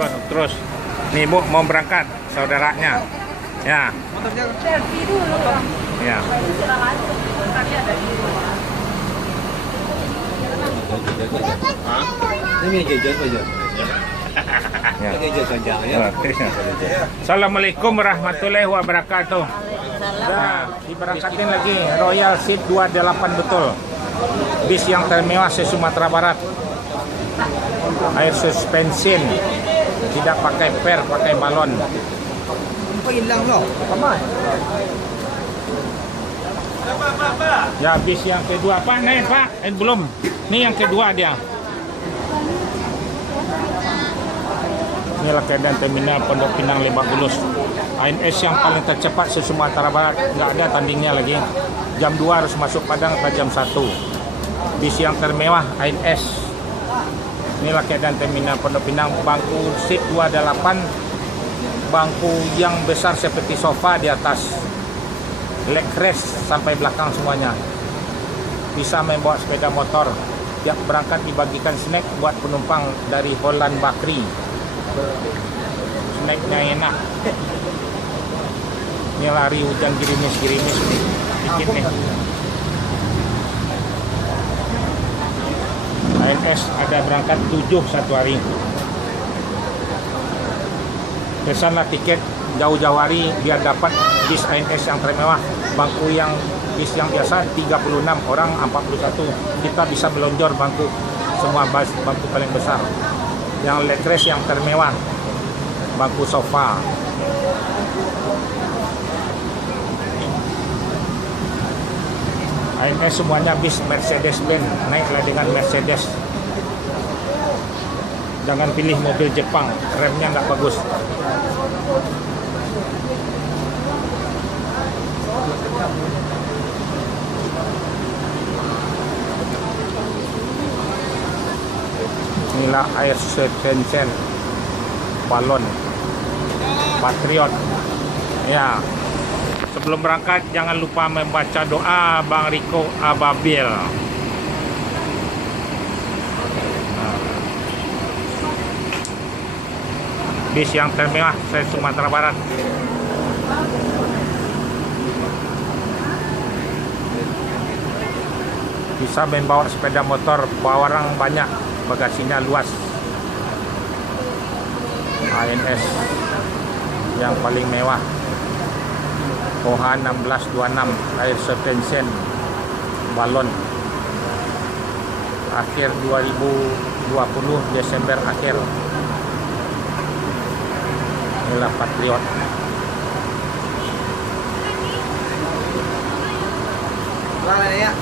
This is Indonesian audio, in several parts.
John terus. Nih Bu mau berangkat saudaranya. Ya. Selfie dulu. Ya. Ini gadget aja. Ya. Gadget saja ya. Assalamualaikum warahmatullahi wabarakatuh. Nah, diberangkatin lagi Royal Seat 28 betul. Bis yang termewah se Sumatera Barat. Air suspension. Tidak pakai per, pakai balon. Hilang loh. Ya, bis yang kedua. Pak, naik Pak. Belum. Ini yang kedua dia. Inilah keadaan terminal Pondok Pinang Lebak Bulus. ANS yang paling tercepat se Sumatera Barat. Nggak ada tandingnya lagi. Jam 2 harus masuk Padang atau jam 1. Bis yang termewah ANS. Inilah keadaan terminal Pondok Pinang. Bangku seat 28. Bangku yang besar seperti sofa di atas. Leg rest sampai belakang semuanya. Bisa membawa sepeda motor. Tiap berangkat dibagikan snack buat penumpang dari Holland Bakri. Snacknya enak. Ini lari hujan gerimis-gerimis nih. Dikit nih. ANS ada berangkat 7 satu hari. Pesanlah tiket jauh-jauh hari biar dapat bis ANS yang termewah. Bangku yang bis yang biasa 36 orang 41. Kita bisa melonjor bangku semua bangku paling besar. Yang leg rest yang termewah. Bangku sofa. ANS semuanya bis Mercedes-Benz. Naiklah dengan Mercedes. Jangan pilih mobil Jepang, remnya nggak bagus. Inilah air suspension balon Patriot. Ya. Sebelum berangkat jangan lupa membaca doa Bang Riko Ababil. Bis yang termewah se Sumatera Barat. Bisa membawa sepeda motor, bawa orang banyak, bagasinya luas. ANS yang paling mewah. OH 1626 air suspension balon. Akhir 2020 Desember akhir. Inilah Patriot. Ya.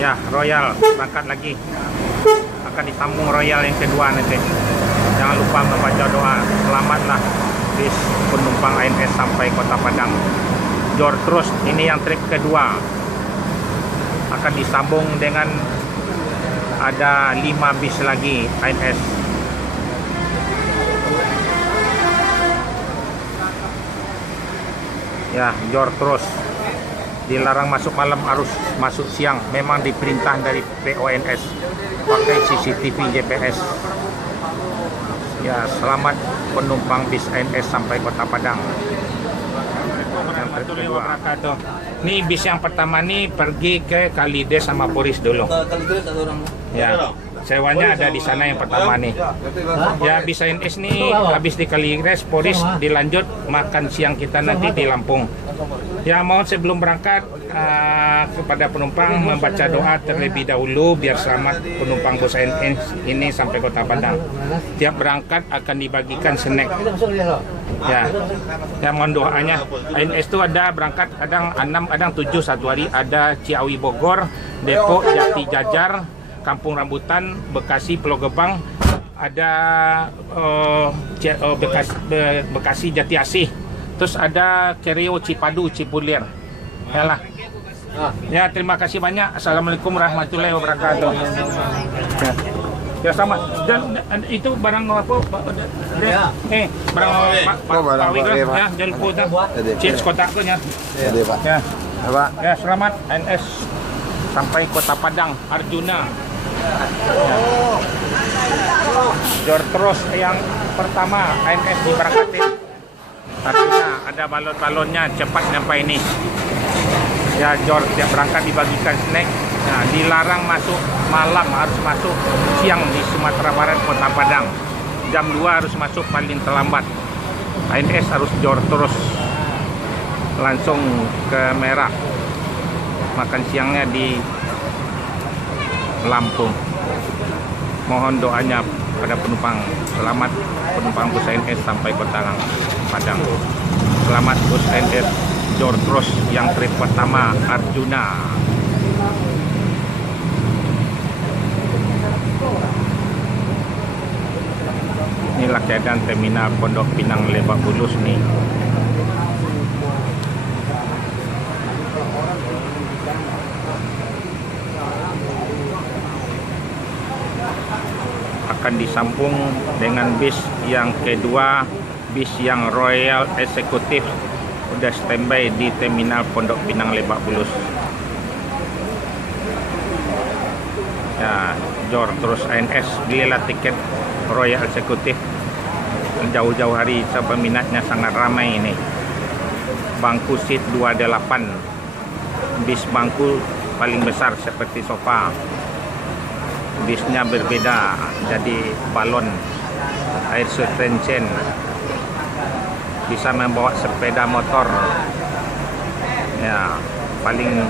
Ya, Royal berangkat lagi. Akan disambung Royal yang kedua nanti. Jangan lupa membaca doa. Selamatlah bis penumpang ANS sampai Kota Padang. Jor terus, ini yang trip kedua. Akan disambung dengan ada 5 bis lagi ANS. Ya, jor terus. Dilarang masuk malam, harus masuk siang. Memang diperintah dari PONS. Pakai CCTV GPS. Ya, selamat penumpang bis ANS sampai Kota Padang. Yang kedua. Ini bis yang pertama nih pergi ke Kalides sama Poris dulu. Ya, sewanya ada di sana yang pertama nih. Ya, bis ANS nih habis di Kalides, Poris dilanjut makan siang kita nanti di Lampung. Ya, mohon sebelum berangkat kepada penumpang membaca doa terlebih dahulu biar selamat penumpang bus ANS ini sampai Kota Padang. Tiap berangkat akan dibagikan snack. Ya, mohon doanya. ANS itu ada berangkat kadang 6, kadang 7 satu hari. Ada Ciawi Bogor, Depok, Jati Jajar, Kampung Rambutan, Bekasi, Pulau Gebang. Ada Bekasi Jati Asih. Terus ada Kereo, Cipadu, Cipulir. Yalah. Ya, terima kasih banyak. Assalamualaikum warahmatullahi wabarakatuh. Ya sama. Dan itu barang apa? Barang Pak Wigor ya, jangan lupa chips kotaknya. Ya. Ya, selamat ANS sampai Kota Padang. Arjuna. Jor terus yang pertama AMS diberangkatin. Artinya ada balon-balonnya cepat nyampe ini. Ya, Jor tiap berangkat dibagikan snack. Nah, dilarang masuk malam, harus masuk siang di Sumatera Barat, Kota Padang. Jam 2 harus masuk paling terlambat. ANS harus Jor terus langsung ke Merah. Makan siangnya di Lampung. Mohon doanya pada penumpang. Selamat penumpang bus ANS sampai Kota Padang. Selamat bus ANS Jor terus yang trip pertama Arjuna. Inilah keadaan terminal Pondok Pinang Lebak Bulus nih. Akan disambung dengan bis yang kedua, bis yang Royal Executive udah standby di terminal Pondok Pinang Lebak Bulus. Ya, Jor terus ANS belilah tiket Royal Executive. Jauh-jauh hari peminatnya sangat ramai ini. Bangku seat 28. Bis bangku paling besar seperti sofa. Bisnya berbeda, jadi balon air suspension. Bisa membawa sepeda motor. Ya, paling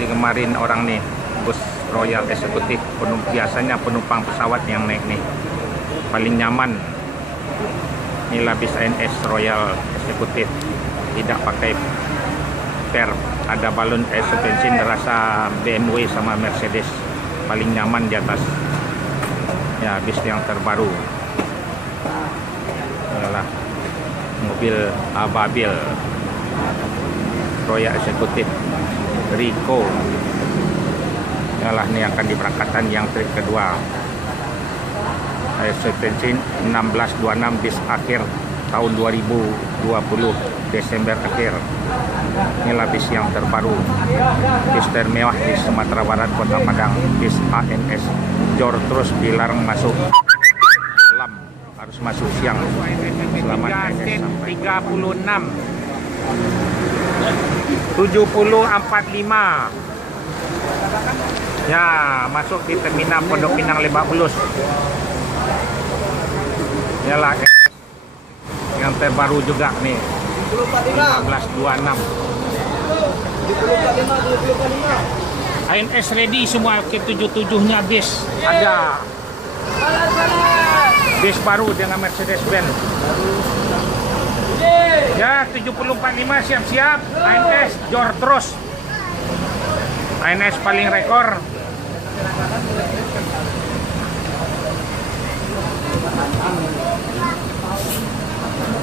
digemarin orang nih bus Royal Executive. Biasanya penumpang pesawat yang naik nih paling nyaman. Inilah bis ANS Royal Executive, tidak pakai per, ada balon air suspension rasa BMW sama Mercedes, paling nyaman di atas. Ya, bis yang terbaru. Inilah mobil Ababil Royal Executive Rico. Inilah nih akan diberangkatkan yang trip kedua. Air suspension 1626 bis akhir tahun 2020 Desember akhir. Inilah bis yang terbaru, bis termewah di Sumatera Barat Kota Padang, bis ANS Jor terus dilarang masuk malam, harus masuk siang. Selamat ANS sampai 36 7045. Ya, masuk di terminal Pondok Pinang Lebak Bulus. Yalah yang terbaru juga nih 1526. ANS ready semua, ke 77-nya bis ada. Bis baru dengan Mercedes Benz. Ya, 7045 siap-siap. ANS Jor terus. ANS paling rekor.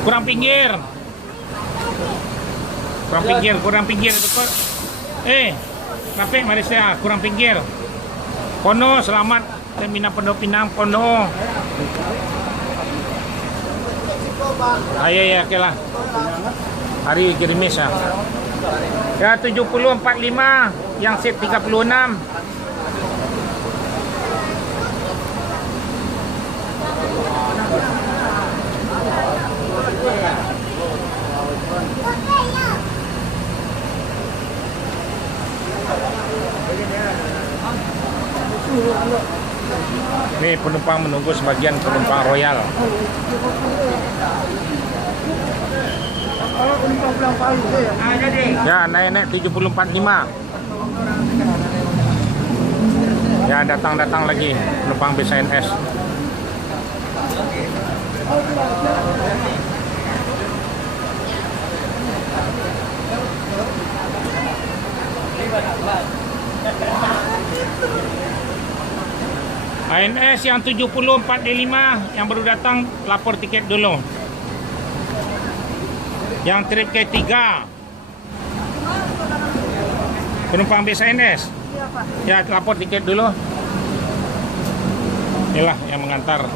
Kurang pinggir, kurang pinggir betul. Capek Malaysia, kurang pinggir. Pono, selamat terminal Pondok Pinang, Pono. Ayo ya, oke lah. Hari kirimis ya. Ya, 7045 yang seat 36. Nih penumpang menunggu sebagian penumpang Royal. Ya, naik 7045. Ya, datang lagi penumpang bis ANS. ANS yang 7045 yang baru datang lapor tiket dulu. Yang trip ketiga penumpang bis ANS ya lapor tiket dulu. Inilah yang mengantar.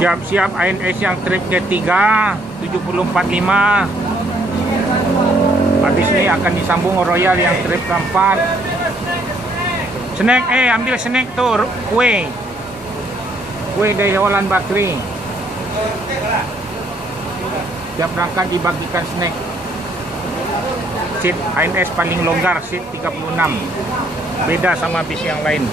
Siap-siap ANS yang trip ketiga 7045. Habis ini akan disambung Royal yang trip keempat. Snack, ambil snack tuh, kue dari Holland Bakri. Siap berangkat dibagikan snack. Seat ANS paling longgar, seat 36. Beda sama bis yang lain.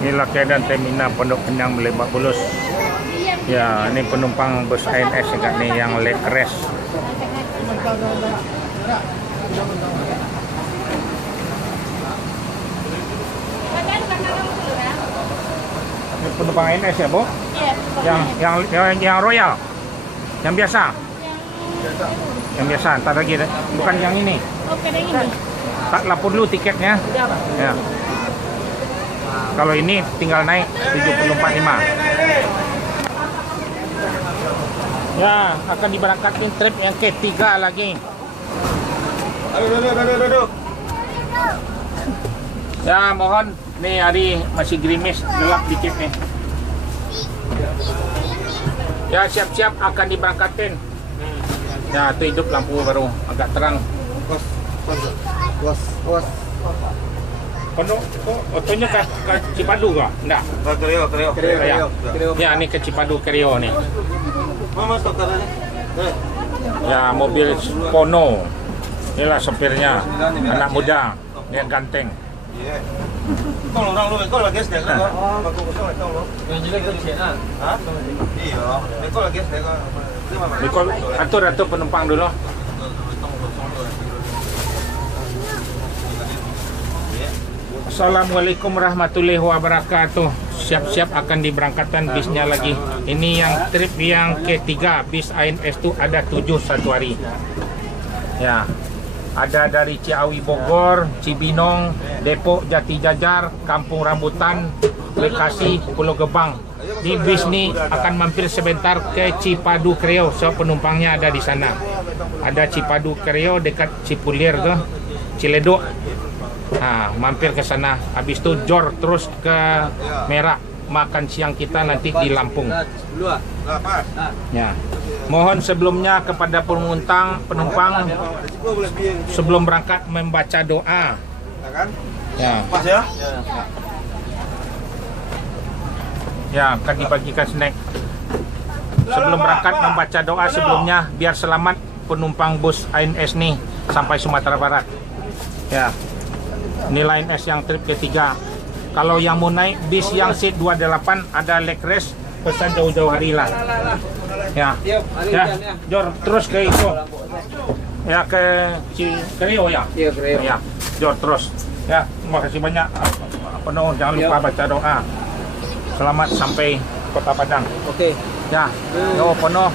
Inilah keadaan terminal Pondok Pinang Lebak Bulus. Ya, ini penumpang bus ANS nih yang leg rest. Ini penumpang ANS ya, Bu? Iya. Yang Royal. Yang biasa. Yang biasa, entar lagi deh. Bukan yang ini. Oke, yang ini. Tak lapor dulu tiketnya. Ya. Kalau ini tinggal naik 7045. Ya, akan diberangkatkan trip yang ketiga lagi. Duduk. Ya, mohon nih hari masih gerimis, gelap dikit nih. Ya, siap-siap akan diberangkatkan. Ya, itu hidup lampu baru agak terang. Was. Penuh, otonya ke Cipadu kah? Enggak. Kereo. Ya, ini ke Cipadu Kereo nih. Mama masuk karena Ya, mobil Pono. Inilah sopirnya, anak muda, yang ganteng. Tolong orang lu, kau lagi snack kan? Aku kosong tolong. Yang jelek tu cik ah. Hah? Iya. Kau lagi snack kan? Nikol, atur penumpang dulu. Assalamualaikum warahmatullahi wabarakatuh. Siap-siap akan diberangkatkan bisnya lagi. Ini yang trip yang ketiga, bis ANS itu ada 7 satu hari. Ya, ada dari Ciawi Bogor, Cibinong, Depok Jati Jajar, Kampung Rambutan, Bekasi, Pulau Gebang. Di bis ini akan mampir sebentar ke Cipadu Kreo, so penumpangnya ada di sana. Ada Cipadu Kreo dekat Cipulir ke Ciledug. Nah, mampir ke sana. Habis itu jor terus ke Merak. Makan siang kita nanti di Lampung. Ya. Mohon sebelumnya kepada penumpang sebelum berangkat membaca doa. Ya. Pas ya? Ya, akan dibagikan snack. Sebelum berangkat membaca doa sebelumnya biar selamat penumpang bus ANS nih sampai Sumatera Barat. Ya. Nilai ANS yang trip ketiga. Kalau yang mau naik bis yang seat 28 ada leg rest, pesan jauh-jauh hari lah. Ya. Jor terus ke itu. Ya ke Kreo ya. Iya, Kreo. Ya. Jor terus. Ya, terima kasih banyak. Penuh jangan lupa baca doa. Selamat sampai Kota Padang. Oke. Ya. Yo penuh.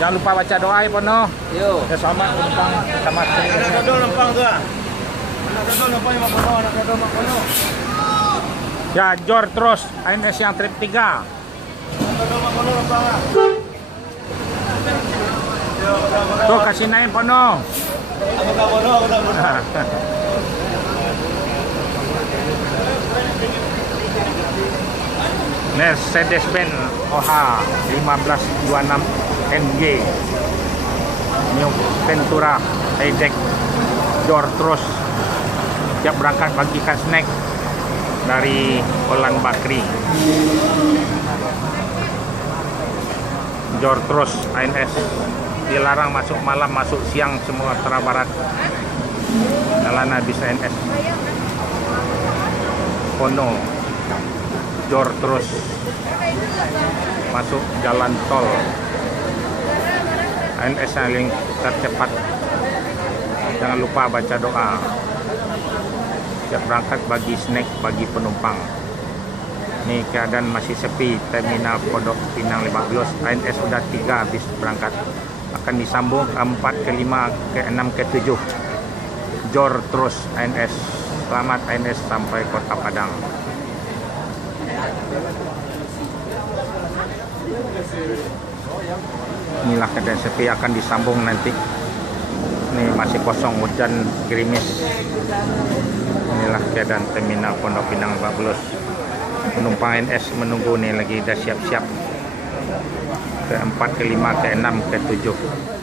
Jangan lupa baca doa ya penuh. Yo. Ya selamat penumpang sama Ada dodol lempang tu ah. Ada dodol lempang yang penuh, ada dodol penuh. Ya, jor terus ANS yang trip 3. Dodol penuh lempang ah. Tuh kasih naik penuh. Apa penuh, Mercedes-Benz OH 1526 NG New Ventura High-Deck jor terus siap berangkat bagikan snack dari Holland Bakri. Jor terus ANS dilarang masuk malam, masuk siang semua Sumatera Barat. Jalan habis ANS Pono jor terus masuk jalan tol ANS yang tercepat. Jangan lupa baca doa. Siap berangkat bagi snack bagi penumpang. Ini keadaan masih sepi terminal Pondok Pinang Lebak Bulus. ANS sudah 3 habis berangkat. Akan disambung ke 4, ke 5, ke 6, ke 7. Jor terus ANS. Selamat ANS sampai Kota Padang. Inilah keadaan sepi, akan disambung nanti. Ini masih kosong, hujan gerimis. Inilah keadaan terminal Pondok Pinang Lebak Bulus. Penumpang NS menunggu nih, lagi udah siap-siap ke 4, ke 5, ke 6, ke 7.